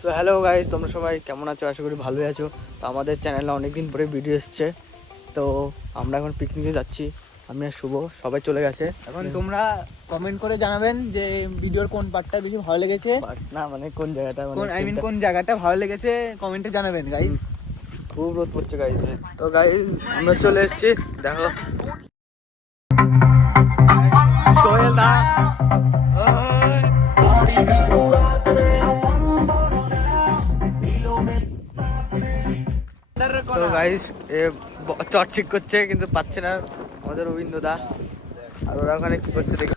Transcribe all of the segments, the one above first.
So hello guys, তোমরা সবাই কেমন আছো? আশা করি ভালোই আছো। তো আমাদের চ্যানেলে অনেকদিন পরে ভিডিও এসছে। তো আমরা এখন পিকনিকে যাচ্ছি। আমি আর শুভ সবাই চলে গেছে। এখন তোমরা কমেন্ট করে জানাবেন যে ভিডিওর কোন পার্টটা বেশি ভালো লেগেছে, না মানে কোন জায়গাটা, কোন জায়গাটা ভালো লেগেছে কমেন্টে জানাবেন গাইস। খুব রোদ পড়ছে গাইস। তো গাইস আমরা চলে এসেছি, দেখো সোহেল দা। তো গাইস এ চট ঠিক করছে কিন্তু পাচ্ছে না আমাদের রবীন্দ্র দা। আর ওরা ওখানে কি করছে দেখি।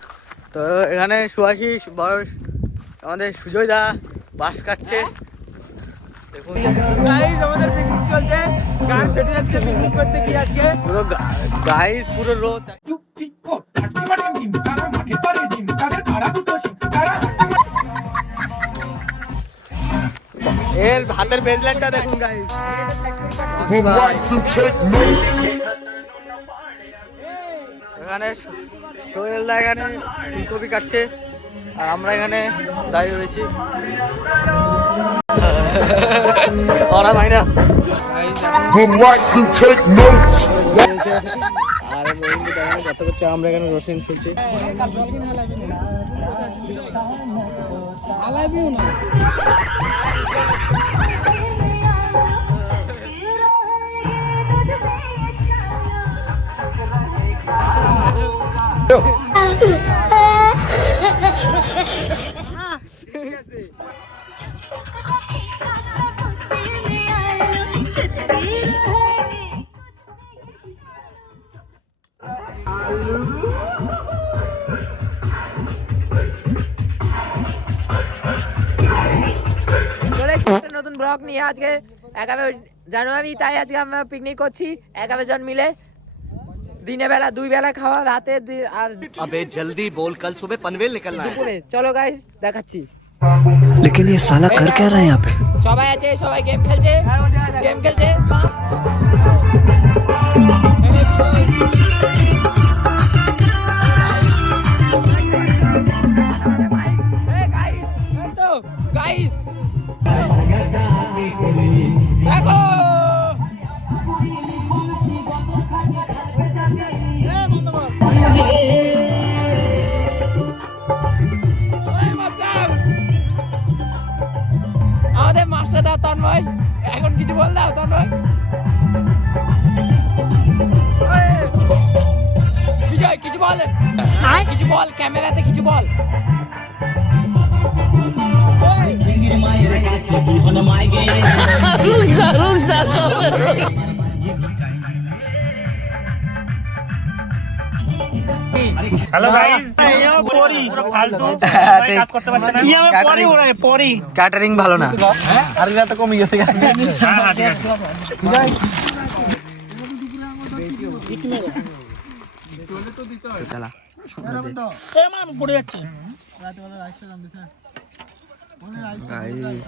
তো এখানে সুহাসিস বড় আমাদের সুজয় দা বাঁশ কাটছে। দেখুন গাইস আমাদের পিকনিক চলছে, গান ফেটে যাচ্ছে পিকনিক করতে কি আজকে। পুরো গাইস পুরো রোদ। এর হাতের বেজলাইনটা দেখুন গাইস। এখানে সোহেল দা এখানে ফুলকপি কাটছে আর আমরা এখানে দাঁড়িয়ে রয়েছি। ওরা মাইনা আর যত করছে আমরা এখানে রসুন ছুলছি। নতুন ব্লগ নিয়ে আজকে 11 জানুয়ারি, তাই আজকে আমরা পিকনিক করছি 11 জন মিলে। দিনে বেলা 2 বেলা খাওয়া, রাতে আর अबे जल्दी बोल, कल सुबह पनवेल निकलना है। দুপুরে। চলো গাইস দেখাচ্ছি। लेकिन ये साला कर क्या रहा है यहाँ पे? সবাই আছে, সবাই গেম খেলছে। গাইস দেখো আমাদের মাস্টার দা তন্ময়, এখন কিছু বল দাও তন্ময়। বিজয় কিছু বল, কিছু বল, ক্যামেরাতে কিছু বল। हेलो गाइस, পরি পুরো ফালতু কাজ করতে পারছে না। আমি পরি ওরে পরি ক্যাটারিং ভালো না। আর এটা তো কমই গেছে। হ্যাঁ হ্যাঁ ঠিক আছে। তো চলা এ মা আমি পড়ে যাচ্ছি। গাইস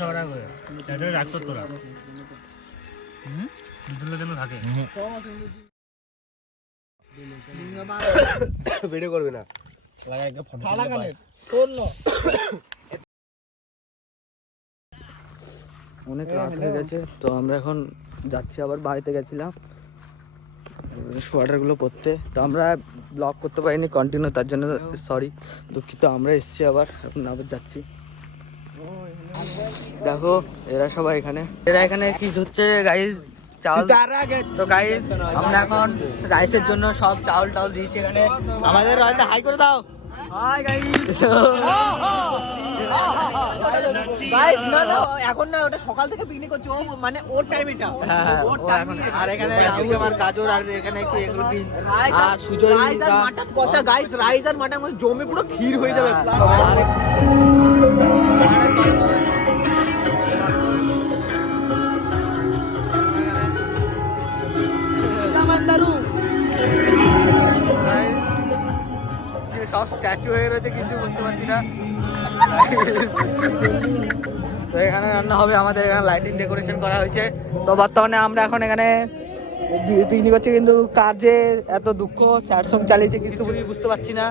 সরা করে এটা রাখছ তোরা দুলে দিন থাকে ভিডিও করবি না। অনেক রাত হয়ে গেছে, তো আমরা এখন যাচ্ছি আবার বাড়িতে। গেছিলাম সোয়েটারগুলো পরতে, তো আমরা ব্লগ করতে পারিনি কন্টিনিউ, তার জন্য সরি, দুঃখিত। আমরা এসছি আবার, এখন আবার যাচ্ছি। দেখো এরা সবাই এখানে কি হচ্ছে গাইস, চাল। তো গাইস আমরা এখন রাইসের জন্য সব চাউল টাউল দিয়েছি এখানে। আমাদের হয়তো হাই করে দাও। এখন না, ওটা সকাল থেকে পিকনিক করছে, মানে ওর টাইম এটা। আর এখানে আমার গাজর আর এখানে কি এগুলো কি আর সুজয় মাটন কষা গাইস, রাইস আর মাটন জমে পুরো ক্ষীর হয়ে যাবে। সব স্ট্যাচু হয়ে রয়েছে, কিছু বুঝতে পারছি না। তো এখানে রান্না হবে, আমাদের এখানে লাইটিং ডেকোরেশন করা হয়েছে। তো বর্তমানে আমরা এখন এখানে পিকনিক হচ্ছে, কিন্তু কার যে এত দুঃখ স্যাড সং চালিয়েছে কিছু বুঝতে পারছি না।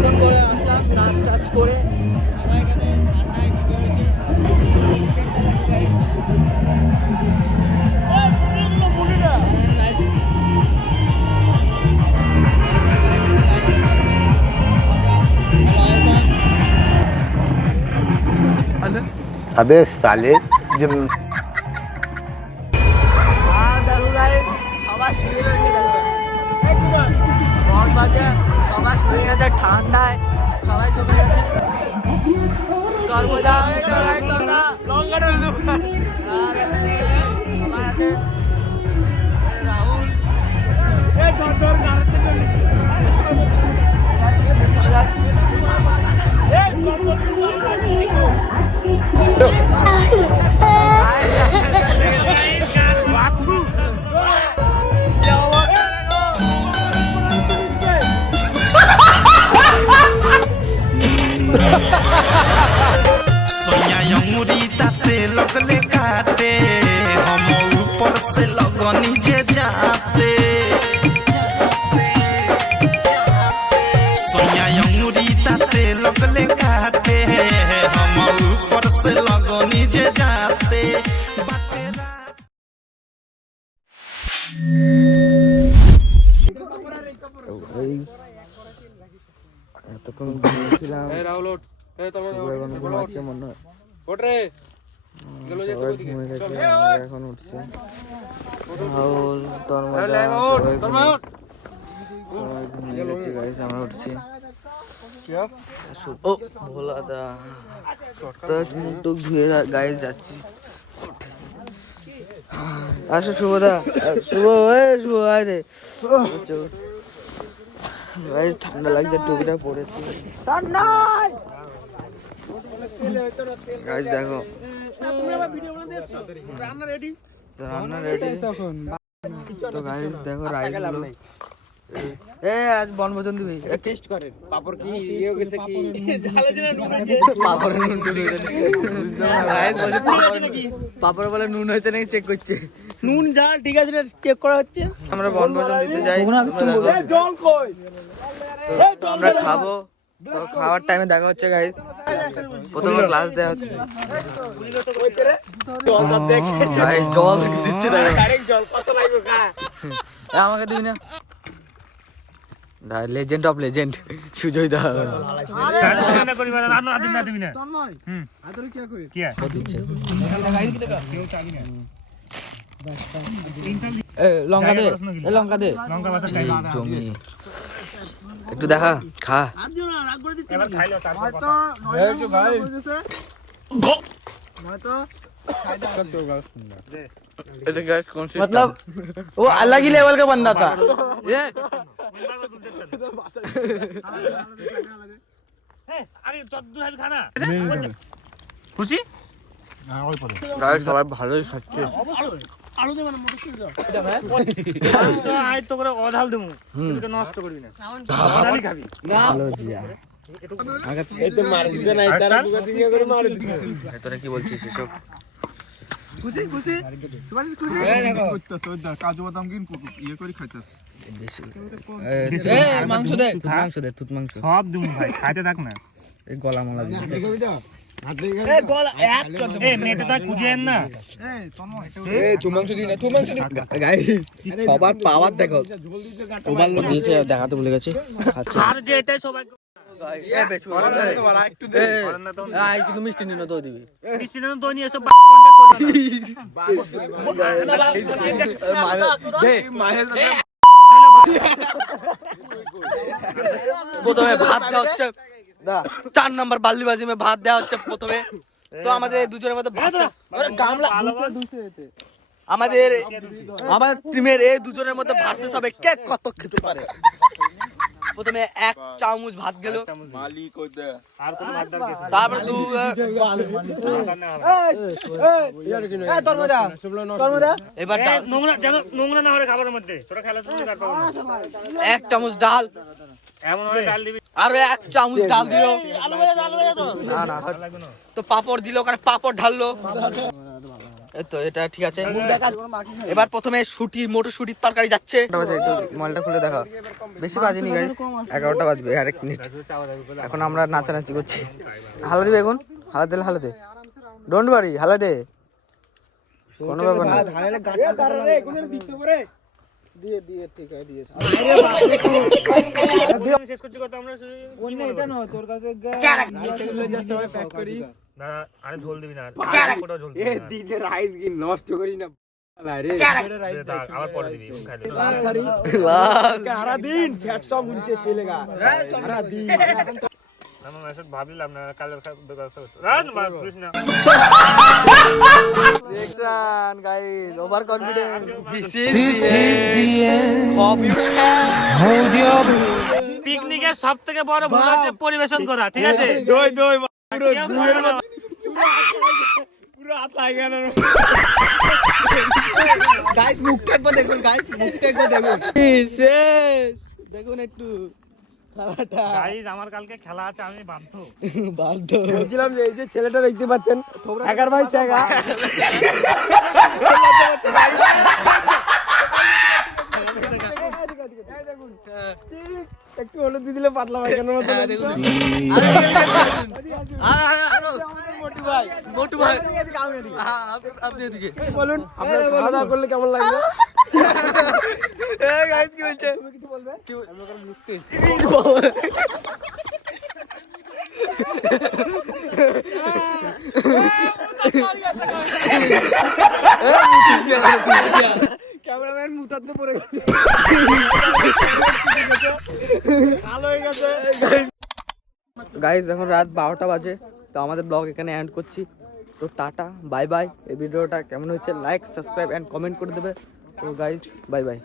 অনেকক্ষণ করে আসলাম নাচ টাচ করে, সবাই এখানে ঠান্ডায় ঢুকে রয়েছে। ক্রিকেটটা দেখো guys। अबे साले जब দেখো guys, সবাই শুয়ে রয়েছে দেখো। বাজে সবাই শুয়ে গেছে ঠান্ডায়, সবাই জমে গেছে। তরমুজা সবাই আছে, রাহুল सोया ताते लगले काटे हम ऊपर से लगनी जे जाते सोया ताते लगले काटे हम ऊपर से लगनी जे जाते এতক্ষণ ঘুমিয়েছিলাম, ঘুমাচ্ছে মনে হয়। সবাই ঘুমিয়ে গেছে, আমরা এখন উঠছি। রাহুল, তন্ময়দা, সবাই ঘুমিয়ে গেছে গাইস, আমরা উঠছি। ও ভোলাদা তো মুখ টুক ধুয়ে গাইস যাচ্ছি। আসো শুভদা, শুভ শুভ আরে গাইস, ঠান্ডা লাগছে, টুপিটা পরেছি। গাইস দেখো রান্না রেডি তো গাইস দেখো রাইস গুলো। এ আজ বনভোজন দিবি, টেস্ট করেন পাপড় কি ইয়ে গেছে কি ঝালে ঝালে নুন হয়েছে, পাপড় নুন টুন হয়েছে গাইস বলে পাপড় বলে নুন হয়েছে নাকি চেক করছে, নুন ঝাল ঠিক আছে চেক করা হচ্ছে। আমরা বনভোজন দিতে যাই, জল কই তো আমরা খাবো। তো খাওয়ার টাইমে দেখা হচ্ছে গাইস, প্রথমে ক্লাস দেওয়া হচ্ছে গাইস, জল দিচ্ছে দেখো, জল কত লাগবে কা আমাকে দিবি না? লেজেন্ড অফ লেজেন্ড সুজয় দা লঙ্কা দে, লঙ্কা দে, জমি একটু দেখা খা। मतलब वो अलग ही लेवल का बंदा था ये। খুশি সবাই ভালোই খাচ্ছে। আয় তো করে অধাল দেবো, নষ্ট করবি না, অধালই খাবি। তোরা কি বলছিস এসব? খুশি খুশি খুশি কাজু বাদাম কিন ইয়ে করে খাইতাস। মাংস দে, মাংস দে, তুত মাংস সব দেবো ভাই, খাইতে থাক না। এই গলা মালা দিচ্ছে এ মেয়েটা তাই খুঁজেন না সবার পাওয়ার দেখো ওভারলোড দিয়েছে, দেখাতে ভুলে গেছি। আর যে এটাই সবাই কিন্তু মিষ্টি নিন তো দিবি মিষ্টি না তো নিয়ে এসব কন্টাক্ট করবে প্রথমে ভাত দেওয়া হচ্ছে 4 নম্বর বাল্লিবাজি মে ভাত দেওয়া হচ্ছে প্রথমে। তো আমাদের দুজনের মধ্যে ভাত আমাদের টিমের এই দুজনের মধ্যে ভার্সেস হবে কে কত খেতে পারে। প্রথমে 1 চামচ ভাত গেল, আর কোনো ভাত ডাল কিছু তারপরে এবার নোংরা যেন নোংরা না হয় খাবারের মধ্যে। তোরা খেলা শুনতে পারবো না। 1 চামচ ডাল, এমন হয় ডাল দিবি আরো 1 চামচ ডাল দিল, আলু ভাজা তো না না লাগবে না। তো পাপড় দিল, ওখানে পাপড় ঢাললো। এই তো এটা ঠিক আছে। এবার প্রথমে মটরশুটির তরকারি যাচ্ছে। মলটা খুলে দেখা, বেশি বাজেনি গাইস, 11টা বাজবে আর 1 মিনিট। এখন আমরা নাচানাচি করছি। হালা দিবে এখন, হালা দে, ডোন্ট ওয়ারি, হালা দে, কোনো ব্যাপার না। শেষ করছি কথা আমরা না আরে ঝোল দিবি না, কোটা ঝোল দিবি না। দিতে রাইস কি নষ্ট করি না আবার পরে দিবি খাই দে। সারা দিন ফ্যাট সব উঠছে ছেলেগা সারা দিন আমি মেসেজ ভাবলাম না কালের ব্যবস্থা করতে রান মার কৃষ্ণ দেখছেন guys, over confidence. This is the end of পিকনিকের সবথেকে বড় ভুল হচ্ছে পরিবেশন করা, ঠিক আছে? দই পুরো হাত লাগে না গাইস মুখটা একবার দেখুন, গাইস মুখটা একবার দেখুন। শেষ দেখুন একটু খাওয়াটা। গাইস আমার কালকে খেলা আছে, আমি বাধ্য। বলছিলাম যে এই যে ছেলেটা দেখতে পাচ্ছেন একার ভাই ছেগা একটু হলুদ দিয়ে দিলে পাতলা পায়খানার মতো মোটু ভাই আপনি এদিকে বলুন আপনার খাওয়া দাওয়া করলে কেমন লাগবে গাইস কি বলছে? ক্যামেরাম্যান মুতাতে পড়ে গেছে ভালো হয়ে গেছে গাইস এখন রাত 12টা বাজে, তো আমাদের ব্লগ এখানে এন্ড করছি। তো টাটা, বাই বাই। এই ভিডিওটা কেমন হয়েছে লাইক, সাবস্ক্রাইব এন্ড কমেন্ট করে দেবে। তো গাইস বাই বাই।